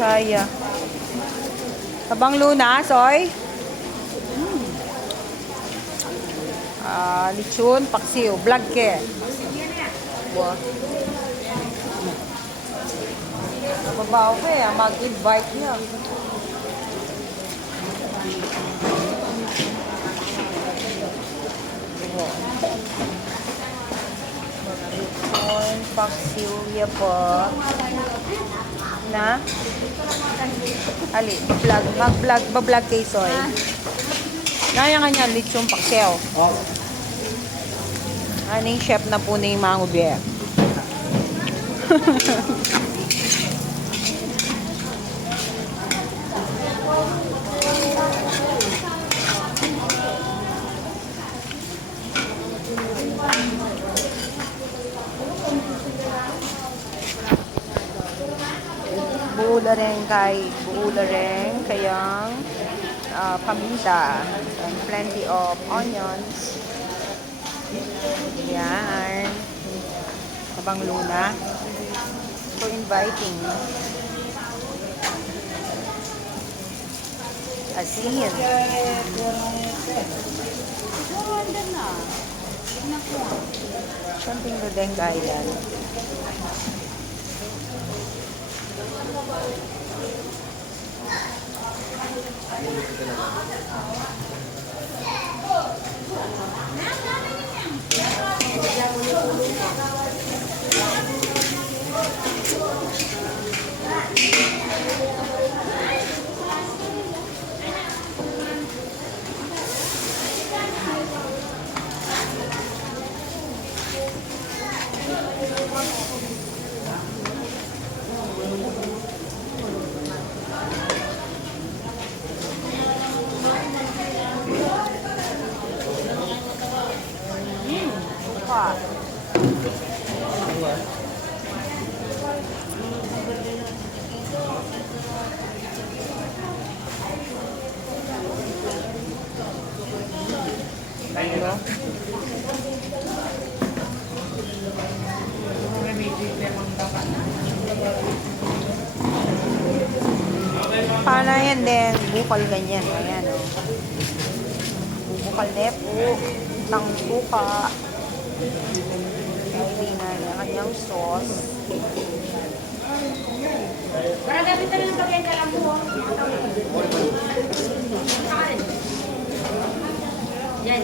Saya. Tabang Luna, soy. Lechon, paksiw, vlog ke. Wah. Nababaw ka eh, mag-invite niya. Lechon, paksiw, ya po. Na? Ali, mag-vlog, ba-vlog kay soy. Kaya nga niya, lechon, paksiw. Ano yung chef na po na yung mga ubi? Buulareng kayang paminta and plenty of onions. Yan. Tabang Luna. So inviting. Asin. Something to Deng Island. Paano yan din? Bukal ganyan. Ayan o. Bukal nepo. Tangsuka. Hindi na yung kanyang sauce. Para gamit na lang pag-yan ka lang mo. Yan.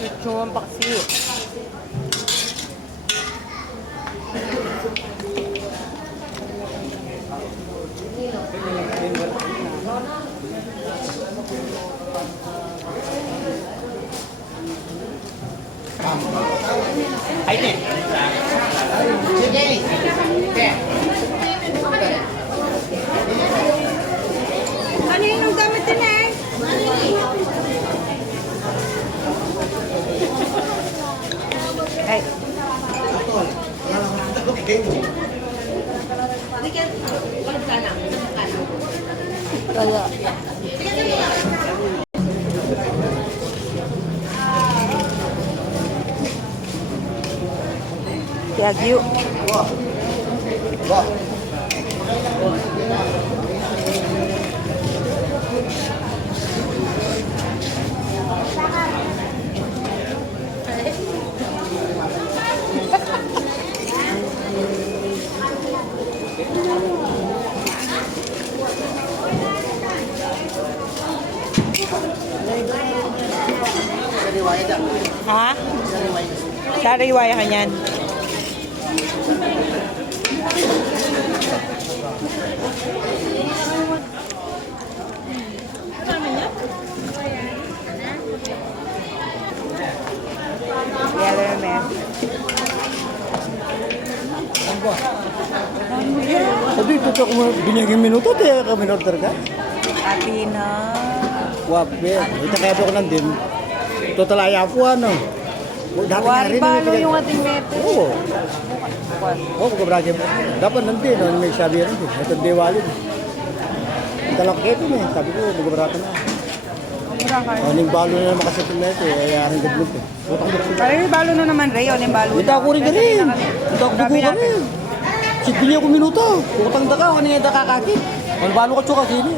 Lechon, paksiw. Aini. Sige. Ano yung gamit din eh? Ay. Kaya. Yagyu. Ha? Sariwaya ka niyan. Yellow man. ito kung binigyan minuto, tayo ka minorder ka. Atina. Wabe, ito kaya ko nandun. Total ayaw po ano. Dati nga Wari rin, balo yung ating mepe. Oo. Oo, kukabrake mo. Dapat nandun, no, may sabi rin. Ito diwali. Talak keto niya, sabi ko, kukabrake na. Mura ka. Ning balo na naman kasi ito na ito, kaya ang gablut eh. Utang mo rin. Parang yung balo na naman, Rayon, yung balo Ito ako rin ka rin. Ito ako dugo ka rin. Sige niya ko minuto. Utang da ka, ano yung da kakakit. Ang balo ka tsuka sini.